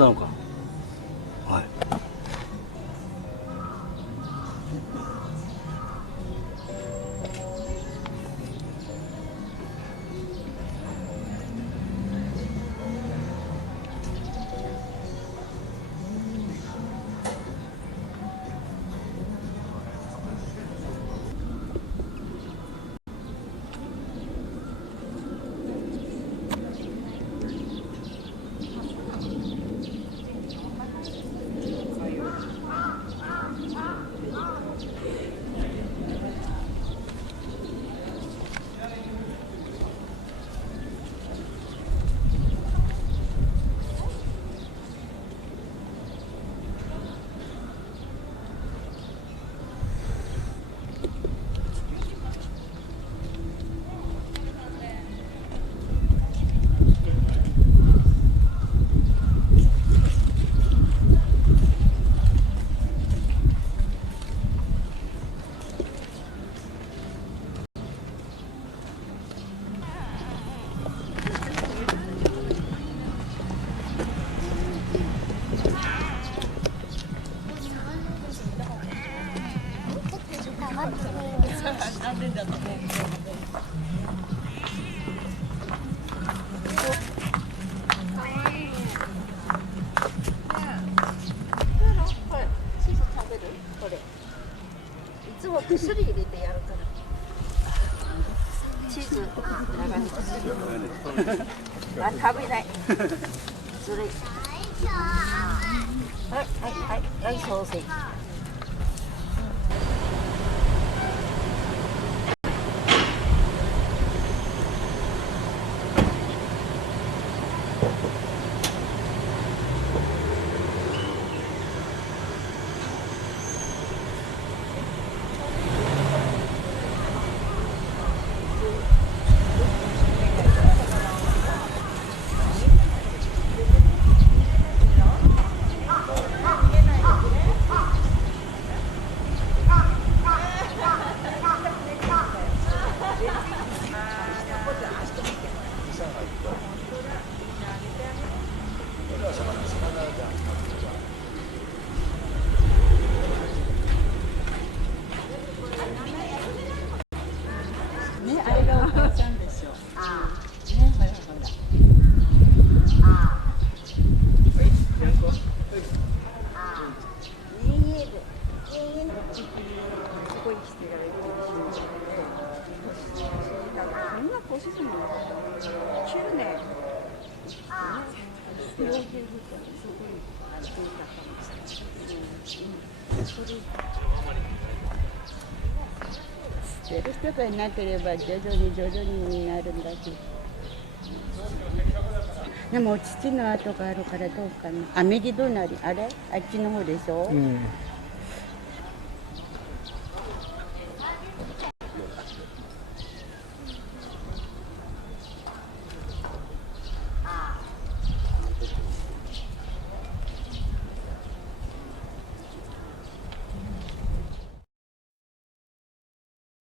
だのか。はい。薬入れてやるから。チーズ長めにあ、食べない。それ。はいはいはいはい、ソーセージ。やる人がいなければ徐々にになるんだけど、でも父の後があるからどうかな。アメリドナリあれあっちの方でしょ、うん。